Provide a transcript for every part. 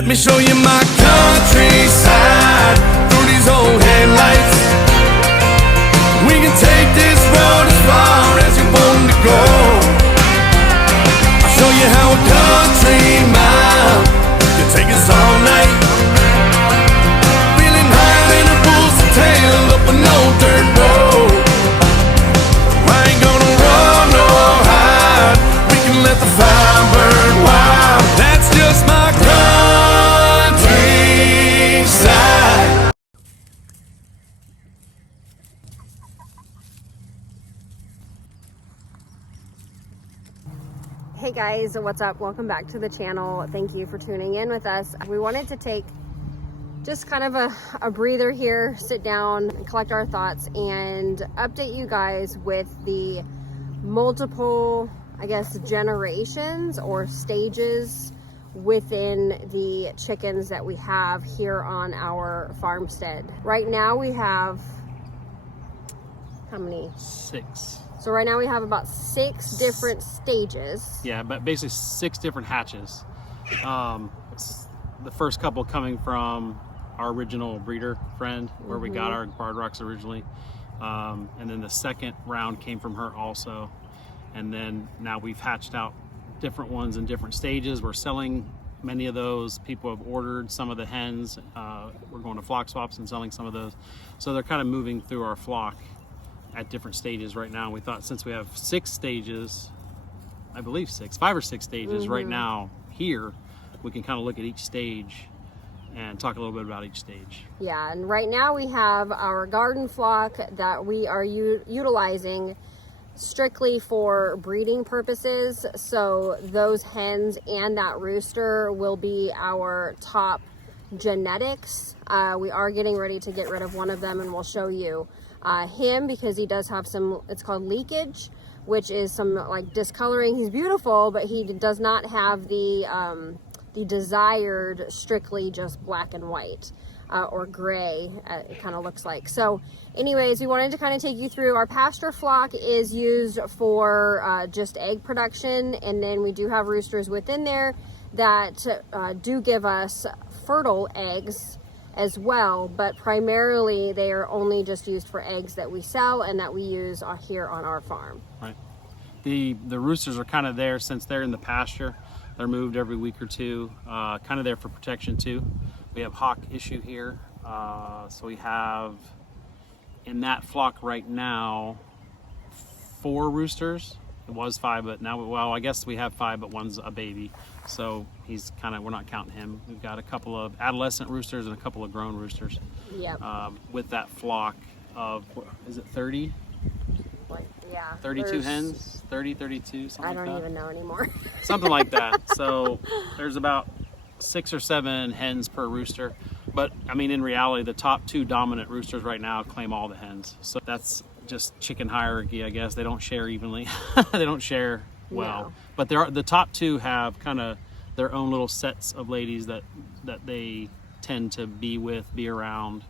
Let me show you my countryside through these old headlights. We can take this road as far as you want to go. I'll show you how a country mile can take us all night. Feeling higher than a bull's tail up an old dirt road. I ain't gonna run or hide. We can let the fire burn wild. That's just my countryside. Hey guys, what's up? Welcome back to the channel. Thank you for tuning in with us. We wanted to take just kind of a breather here, sit down, collect our thoughts, and update you guys with the multiple, I guess, generations or stages within the chickens that we have here on our farmstead. Right now we have, how many? 6. So right now we have about 6 different stages. Yeah, but basically 6 different hatches. The first couple coming from our original breeder friend, where we got our barred rocks originally. And then the second round came from her also. And then now we've hatched out different ones in different stages. We're selling many of those. People have ordered some of the hens. We're going to flock swaps and selling some of those. So they're kind of moving through our flock at different stages right now. We thought since we have 6 stages, I believe 5 or 6 stages right now here, we can kind of look at each stage and talk a little bit about each stage. Yeah, and right now we have our garden flock that we are utilizing strictly for breeding purposes. So those hens and that rooster will be our top genetics. We are getting ready to get rid of one of them, and we'll show you him because he does have some, it's called leakage, which is some like discoloring. He's beautiful, but he does not have the desired strictly just black and white or gray, it kind of looks like. So anyways, we wanted to kind of take you through. Our pasture flock is used for just egg production, and then we do have roosters within there that do give us fertile eggs as well, but primarily they are only just used for eggs that we sell and that we use here on our farm. Right. The roosters are kind of there since they're in the pasture. They're moved every week or two, kind of there for protection too. We have hawk issue here, so we have in that flock right now 4 roosters. It was 5, but now, well, I guess we have 5, but one's a baby. So he's kind of, we're not counting him. We've got a couple of adolescent roosters and a couple of grown roosters. Yep. With that flock of, is it 30? Like, yeah. 32 hens? 30, 32, something like that? I don't even know anymore. Something like that. So there's about 6 or 7 hens per rooster. But I mean, in reality, the top 2 dominant roosters right now claim all the hens. So that's just chicken hierarchy, I guess. They don't share evenly. They don't share well. No. But the top 2 have kind of their own little sets of ladies that they tend to be around.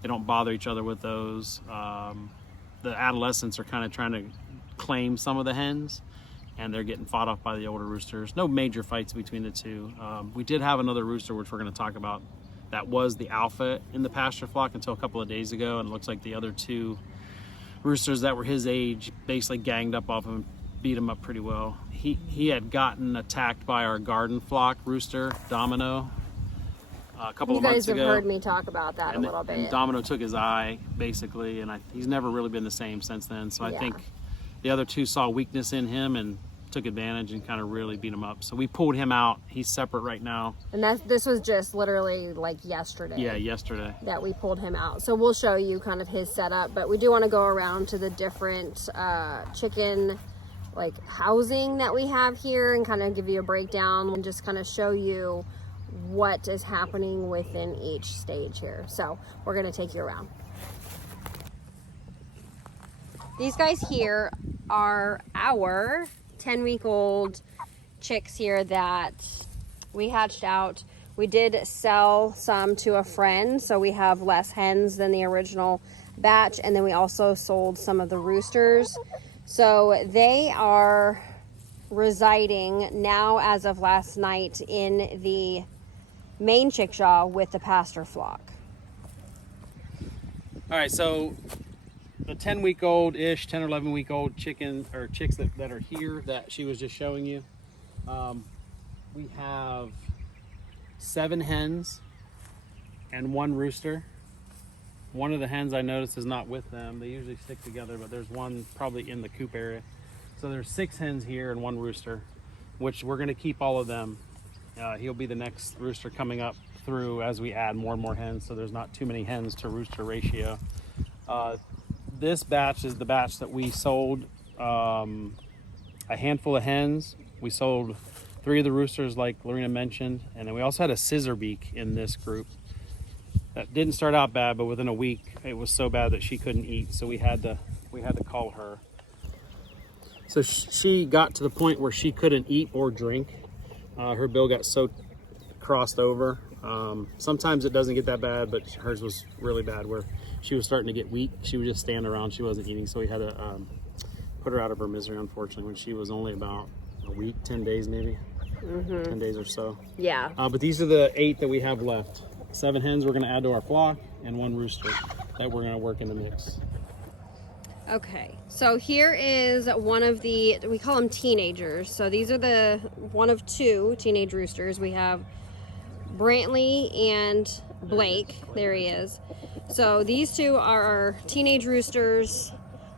They don't bother each other with those. The adolescents are kind of trying to claim some of the hens, and they're getting fought off by the older roosters. No major fights between the 2. We did have another rooster, which we're going to talk about, that was the alpha in the pasture flock until a couple of days ago, and it looks like the other 2 roosters that were his age basically ganged up off him, beat him up pretty well. He had gotten attacked by our garden flock rooster, Domino, a couple of months ago. You guys have heard me talk about that a little bit. And Domino took his eye, basically, and he's never really been the same since then. So I think the other 2 saw weakness in him and took advantage and kind of really beat him up. So we pulled him out. He's separate right now. And this was just literally like yesterday. Yeah, yesterday. That we pulled him out. So we'll show you kind of his setup, but we do want to go around to the different chicken like housing that we have here and kind of give you a breakdown and just kind of show you what is happening within each stage here. So we're going to take you around. These guys here are our 10-week-old chicks here that we hatched out. We did sell some to a friend, so we have less hens than the original batch, and then we also sold some of the roosters. So they are residing now, as of last night, in the main chickshaw with the pasture flock. All right, so the 10-week-old-ish, 10 or 11-week-old chicken or chicks that are here that she was just showing you, we have 7 hens and 1 rooster. One of the hens I noticed is not with them. They usually stick together, but there's one probably in the coop area. So there's 6 hens here and 1 rooster, which we're gonna keep all of them. He'll be the next rooster coming up through as we add more and more hens, so there's not too many hens to rooster ratio. This batch is the batch that we sold a handful of hens. We sold 3 of the roosters like Lorena mentioned, and then we also had a scissor beak in this group that didn't start out bad, but within a week it was so bad that she couldn't eat, so we had to call her. So she got to the point where she couldn't eat or drink. Her bill got so crossed over. Sometimes it doesn't get that bad, but hers was really bad where she was starting to get weak. She would just stand around, she wasn't eating, so we had to put her out of her misery, unfortunately, when she was only about a week, 10 days maybe. 10 days or so. Yeah. But these are the 8 that we have left. 7 hens we're going to add to our flock, and 1 rooster that we're going to work in the mix. Okay, so here is one of the, we call them teenagers. So these are the one of 2 teenage roosters. We have Brantley and Blake. There he is. So these 2 are our teenage roosters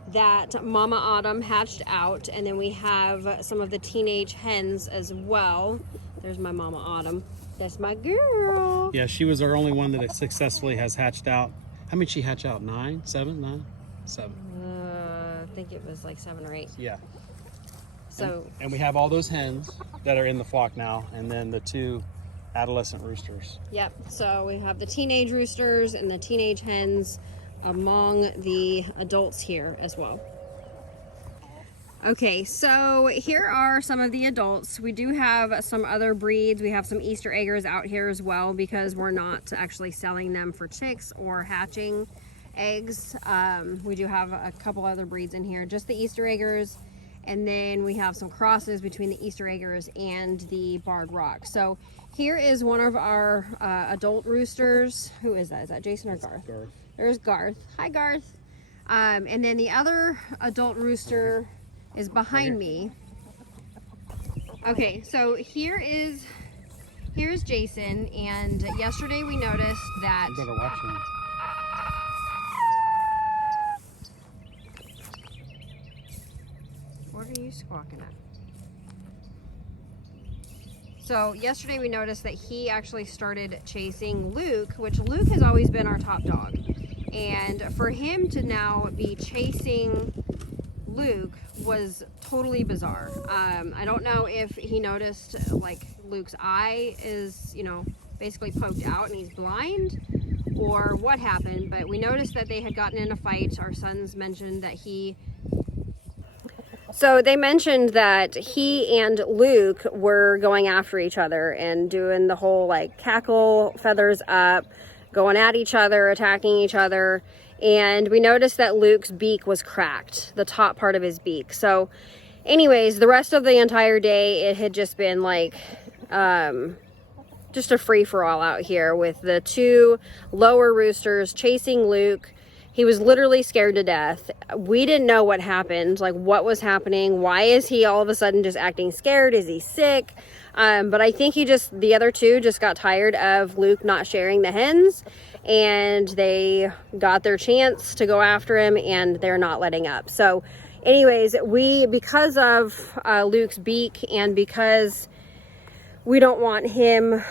that Mama Autumn hatched out, and then we have some of the teenage hens as well. There's my Mama Autumn. That's my girl. Yeah, she was our only one that successfully has hatched out. How many did she hatch out? 9? 7? 9? 7. I think it was like 7 or 8. Yeah. So and we have all those hens that are in the flock now, and then the 2 adolescent roosters. yep, so we have the teenage roosters and the teenage hens among the adults here as well. Okay, so here are some of the adults. We do have some other breeds. We have some Easter eggers out here as well because we're not actually selling them for chicks or hatching eggs. We do have a couple other breeds in here, just the Easter eggers, and then we have some crosses between the Easter eggers and the barred rock. So here is one of our adult roosters. Who is that? Is that Jason or Garth? Garth. There's Garth. Hi, Garth. And then the other adult rooster is behind me. Okay, so here's Jason, and yesterday we noticed that You better watch him. what are you squawking at? So yesterday we noticed that he actually started chasing Luke, which Luke has always been our top dog. And for him to now be chasing Luke was totally bizarre. I don't know if he noticed like Luke's eye is, you know, basically poked out and he's blind, or what happened, but we noticed that they had gotten in a fight. Our sons mentioned that So they mentioned that he and Luke were going after each other and doing the whole like cackle, feathers up, going at each other, attacking each other. And we noticed that Luke's beak was cracked, the top part of his beak. So anyways, the rest of the entire day, it had just been like, just a free-for-all out here with the 2 lower roosters chasing Luke. He was literally scared to death. We didn't know what happened, like what was happening. Why is he all of a sudden just acting scared? Is he sick? But I think the other 2 just got tired of Luke not sharing the hens, and they got their chance to go after him, and they're not letting up. So anyways, because of Luke's beak, and because we don't want him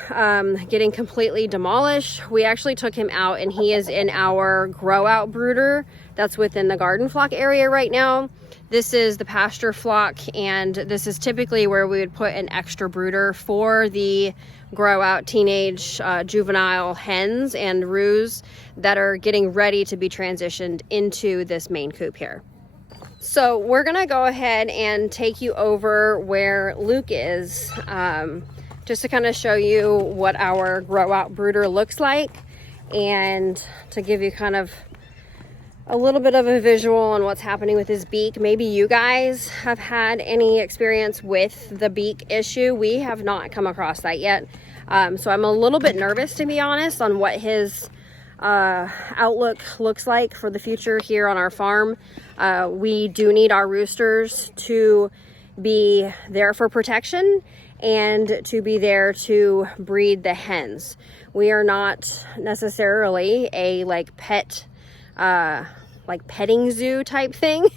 getting completely demolished, we actually took him out, and he is in our grow out brooder that's within the garden flock area right now. This is the pasture flock, and this is typically where we would put an extra brooder for the grow out teenage juvenile hens and roos that are getting ready to be transitioned into this main coop here. So we're gonna go ahead and take you over where Luke is, just to kind of show you what our grow out brooder looks like, and to give you kind of a little bit of a visual on what's happening with his beak. Maybe you guys have had any experience with the beak issue. We have not come across that yet. So I'm a little bit nervous, to be honest, on what his outlook looks like for the future here on our farm. We do need our roosters to be there for protection and to be there to breed the hens. We are not necessarily a pet petting zoo type thing.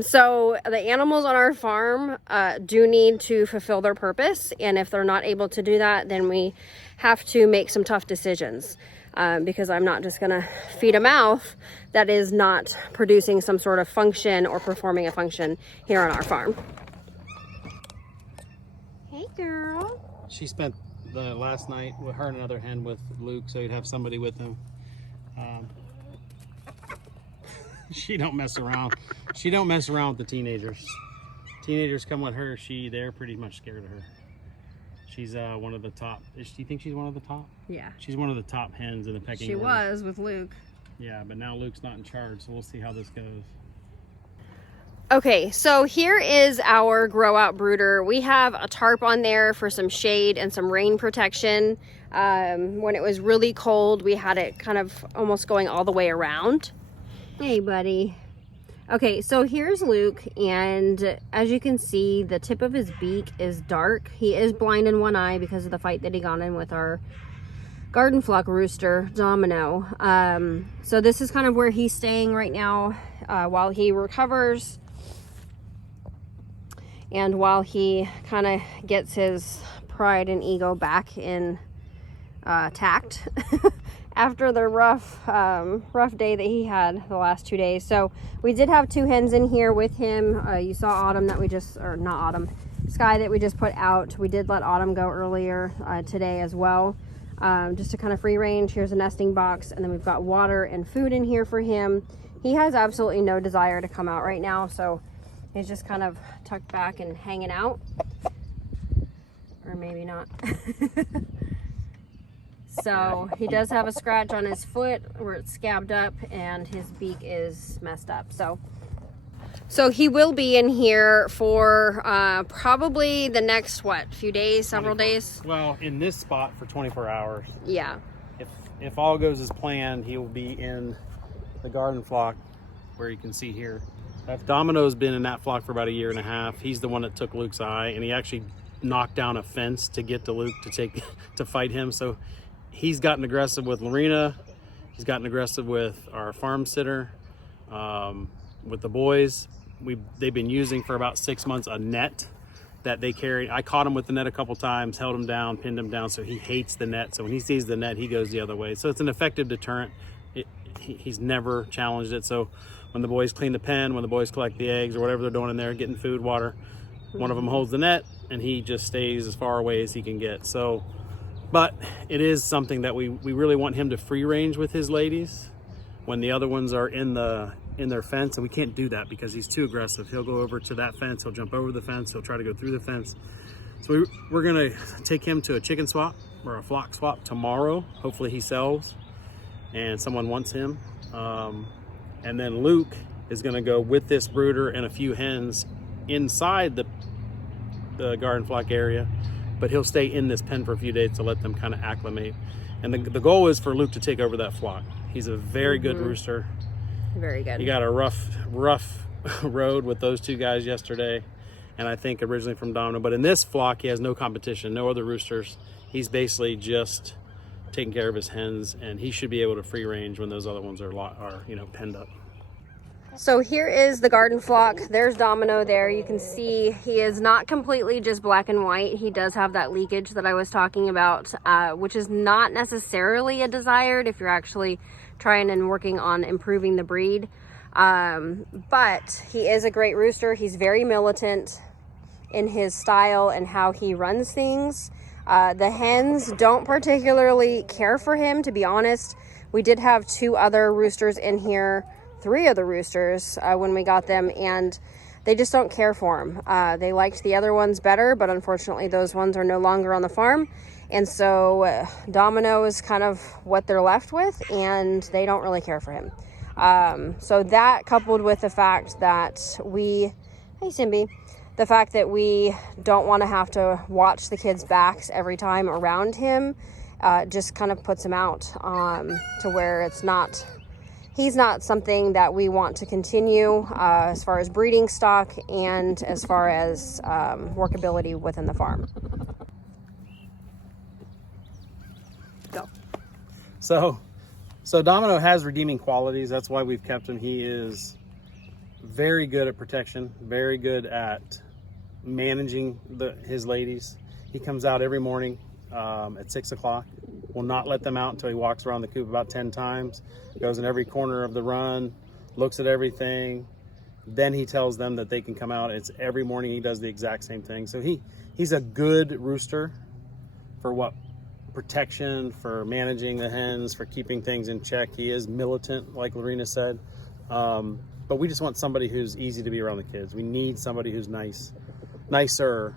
So the animals on our farm do need to fulfill their purpose, and if they're not able to do that, then we have to make some tough decisions, because I'm not just gonna feed a mouth that is not producing some sort of function or performing a function here on our farm. Hey girl. She spent the last night with her and another hen with Luke, so he'd have somebody with him. She don't mess around. She don't mess around with the teenagers. Teenagers come with her, they're pretty much scared of her. She's one of the top. Do you think she's one of the top? Yeah. She's one of the top hens in the pecking order. She was with Luke. Yeah, but now Luke's not in charge, so we'll see how this goes. Okay, so here is our grow out brooder. We have a tarp on there for some shade and some rain protection. When it was really cold, we had it kind of almost going all the way around. Hey, buddy. Okay, so here's Luke, and as you can see, the tip of his beak is dark. He is blind in one eye because of the fight that he got in with our garden flock rooster, Domino. So this is kind of where he's staying right now while he recovers and while he kind of gets his pride and ego back in tact. After the rough day that he had the last 2 days. So we did have 2 hens in here with him. You saw Autumn that we just, or not Autumn, Sky that we just put out. We did let Autumn go earlier today as well, just to kind of free range. Here's a nesting box, and then we've got water and food in here for him. He has absolutely no desire to come out right now, so he's just kind of tucked back and hanging out. Or maybe not. So he does have a scratch on his foot where it's scabbed up, and his beak is messed up. So he will be in here for probably the next, few days, several days? Well, in this spot for 24 hours. Yeah. If all goes as planned, he will be in the garden flock where you can see here. Domino's been in that flock for about 1.5 years. He's the one that took Luke's eye, and he actually knocked down a fence to get to Luke to fight him. So he's gotten aggressive with Lorena. He's gotten aggressive with our farm sitter, with the boys. They've been using for about 6 months a net that they carried. I caught him with the net a couple times, held him down, pinned him down. So he hates the net. So when he sees the net, he goes the other way. So it's an effective deterrent. He's never challenged it. So when the boys clean the pen, when the boys collect the eggs or whatever they're doing in there, getting food, water, one of them holds the net and he just stays as far away as he can get. So, but it is something that we really want him to free range with his ladies when the other ones are in their fence, and we can't do that because he's too aggressive. He'll go over to that fence, he'll jump over the fence, he'll try to go through the fence. So we're gonna take him to a chicken swap or a flock swap tomorrow. Hopefully he sells and someone wants him. And then Luke is gonna go with this brooder and a few hens inside the garden flock area, but he'll stay in this pen for a few days to let them kind of acclimate. And the goal is for Luke to take over that flock. He's a very good rooster. Very good. He got a rough road with those 2 guys yesterday, and I think originally from Domino. But in this flock, he has no competition, no other roosters. He's basically just taking care of his hens, and he should be able to free range when those other ones are penned up. So here is the garden flock. There's Domino there. You can see he is not completely just black and white. He does have that leakage that I was talking about, which is not necessarily a desired if you're actually trying and working on improving the breed. But he is a great rooster. He's very militant in his style and how he runs things. The hens don't particularly care for him, to be honest. We did have 2 other roosters in here, 3 of the roosters when we got them, and they just don't care for him. They liked the other ones better, but unfortunately those ones are no longer on the farm, and so Domino is kind of what they're left with, and they don't really care for him. So that, coupled with the fact that the fact that we don't want to have to watch the kids' backs every time around him just kind of puts him out to where he's not something that we want to continue as far as breeding stock and as far as workability within the farm. Go. So Domino has redeeming qualities. That's why we've kept him. He is very good at protection, very good at managing his ladies. He comes out every morning at 6 o'clock. Will not let them out until he walks around the coop about 10 times, goes in every corner of the run, looks at everything. Then he tells them that they can come out. It's every morning he does the exact same thing. So he's a good rooster for what? Protection, for managing the hens, for keeping things in check. He is militant, like Lorena said. But we just want somebody who's easy to be around the kids. We need somebody who's nicer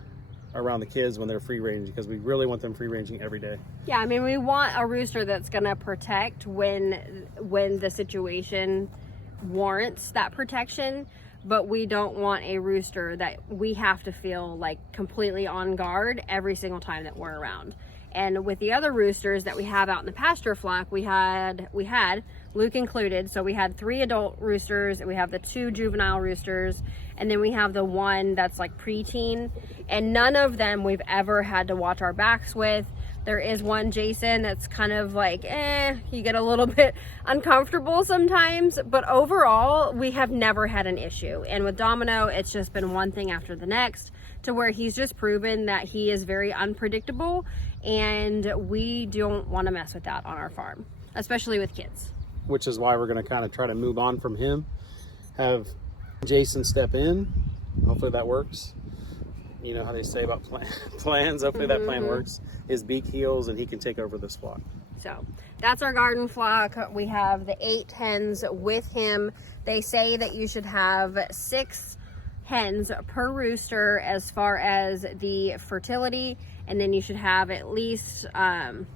around the kids when they're free range, because we really want them free ranging every day. Yeah, I mean, we want a rooster that's going to protect when the situation warrants that protection, but we don't want a rooster that we have to feel like completely on guard every single time that we're around. And with the other roosters that we have out in the pasture flock, we had Luke included. So we had 3 adult roosters, and we have the 2 juvenile roosters, and then we have the 1 that's like preteen. And none of them we've ever had to watch our backs with. There is one, Jason, that's kind of like, you get a little bit uncomfortable sometimes. But overall, we have never had an issue. And with Domino, it's just been one thing after the next, to where he's just proven that he is very unpredictable, and we don't want to mess with that on our farm, especially with kids. Which is why we're going to kind of try to move on from him, have Jason step in. Hopefully that works. You know how they say about plans. Hopefully that plan works. His beak heals and he can take over this flock. So that's our garden flock. We have the 8 hens with him. They say that you should have 6 hens per rooster as far as the fertility, and then you should have at least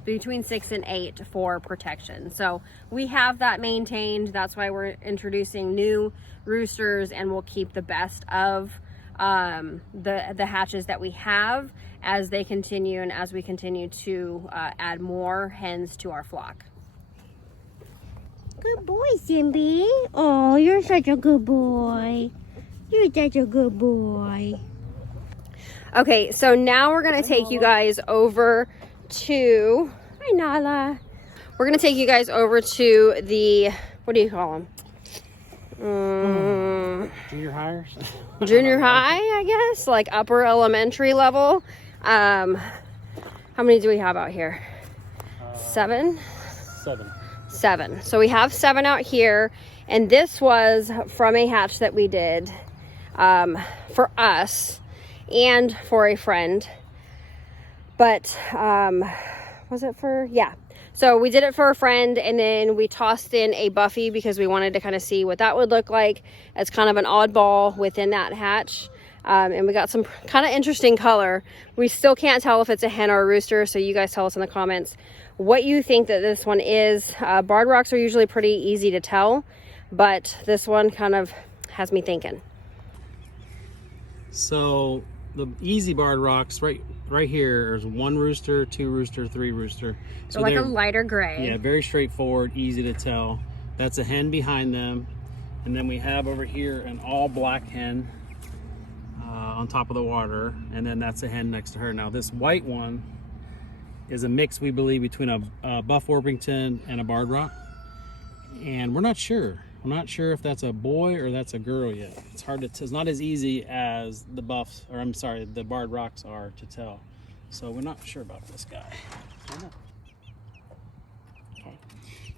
between 6 and 8 for protection. So we have that maintained. That's why we're introducing new roosters, and we'll keep the best of the hatches that we have as they continue, and as we continue to add more hens to our flock. Good boy, Simbi. Oh, you're such a good boy. You're such a good boy. Okay, so now we're going to take you guys over to... Hi, Nala. We're going to take you guys over to the... What do you call them? Junior hires? Junior high, I guess. Like upper elementary level. How many do we have out here? 7? 7. So we have 7 out here. And this was from a hatch that we did for us and for a friend. But was it for... Yeah. So we did it for a friend, and then we tossed in a Buffy because we wanted to kind of see what that would look like as kind of an oddball within that hatch. And we got some kind of interesting color. We still can't tell if it's a hen or a rooster, so you guys tell us in the comments what you think that this one is. Barred rocks are usually pretty easy to tell, but this one kind of has me thinking. So the easy barred rocks right here is 1 rooster, 2 rooster, 3 rooster. So like a lighter gray. Yeah, very straightforward, easy to tell. That's a hen behind them. And then we have over here an all black hen on top of the water. And then that's a hen next to her. Now this white one is a mix, we believe, between a Buff Orpington and a barred rock. And we're not sure. We're not sure if that's a boy or that's a girl yet. It's hard to it's not as easy as the buffs, or I'm sorry, the barred rocks are to tell. So we're not sure about this guy.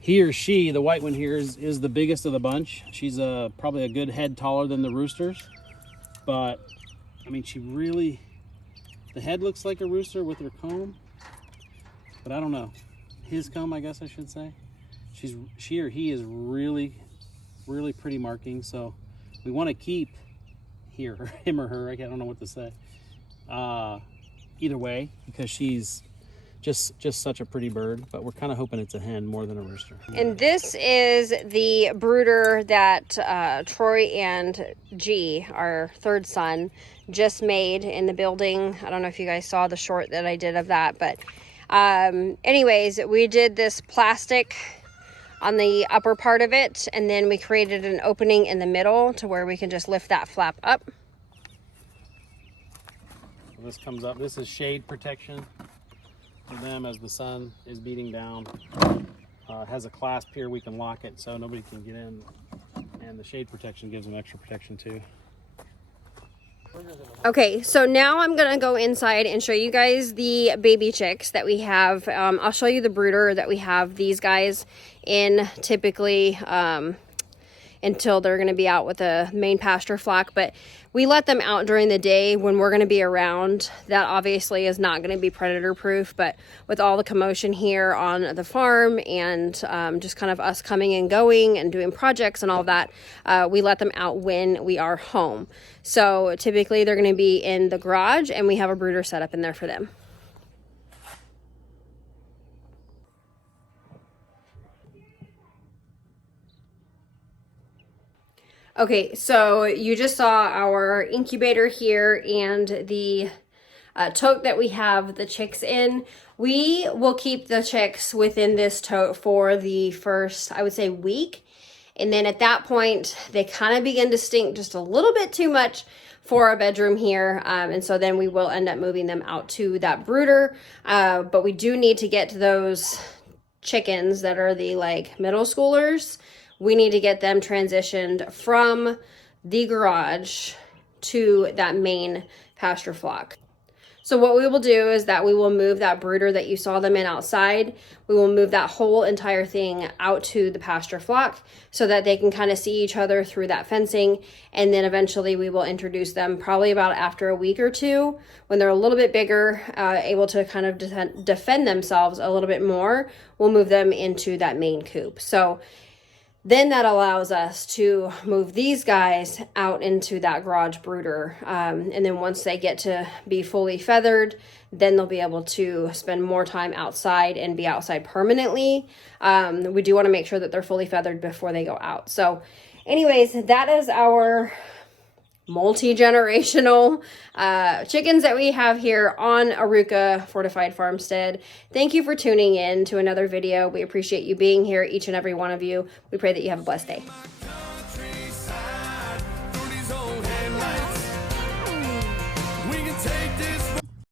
He or she, the white one here, is the biggest of the bunch. She's probably a good head taller than the roosters. But, I mean, she really, the head looks like a rooster with her comb. But I don't know. His comb, I guess I should say. She or he is really pretty marking, so we want to keep him or her, I don't know what to say, either way, because she's just such a pretty bird, but we're kind of hoping it's a hen more than a rooster. And this is the brooder that Troy and G, our third son, just made in the building. I don't know if you guys saw the short that I did of that, but anyways, we did this plastic on the upper part of it, and then we created an opening in the middle to where we can just lift that flap up. So this comes up. This is shade protection for them as the sun is beating down. It has a clasp here, we can lock it so nobody can get in, and the shade protection gives them extra protection too. Okay, so now I'm gonna go inside and show you guys the baby chicks that we have. I'll show you the brooder that we have these guys in typically until they're gonna be out with the main pasture flock, but we let them out during the day when we're gonna be around. That obviously is not gonna be predator proof, but with all the commotion here on the farm and just kind of us coming and going and doing projects and all that, we let them out when we are home. So typically they're gonna be in the garage, and we have a brooder set up in there for them. Okay, so you just saw our incubator here and the tote that we have the chicks in. We will keep the chicks within this tote for the first, I would say, week. And then at that point, they kind of begin to stink just a little bit too much for our bedroom here. And so then we will end up moving them out to that brooder. But we do need to get to those chickens that are the like middle schoolers. We need to get them transitioned from the garage to that main pasture flock. So what we will do is that we will move that brooder that you saw them in outside. We will move that whole entire thing out to the pasture flock so that they can kind of see each other through that fencing. And then eventually we will introduce them probably about after a week or two when they're a little bit bigger, able to kind of defend themselves a little bit more. We'll move them into that main coop. So then that allows us to move these guys out into that garage brooder. And then once they get to be fully feathered, then they'll be able to spend more time outside and be outside permanently. We do want to make sure that they're fully feathered before they go out. So anyways, that is our multi-generational chickens that we have here on Aruka Fortified Farmstead. Thank you for tuning in to another video. We appreciate you being here, each and every one of you. We pray that you have a blessed day.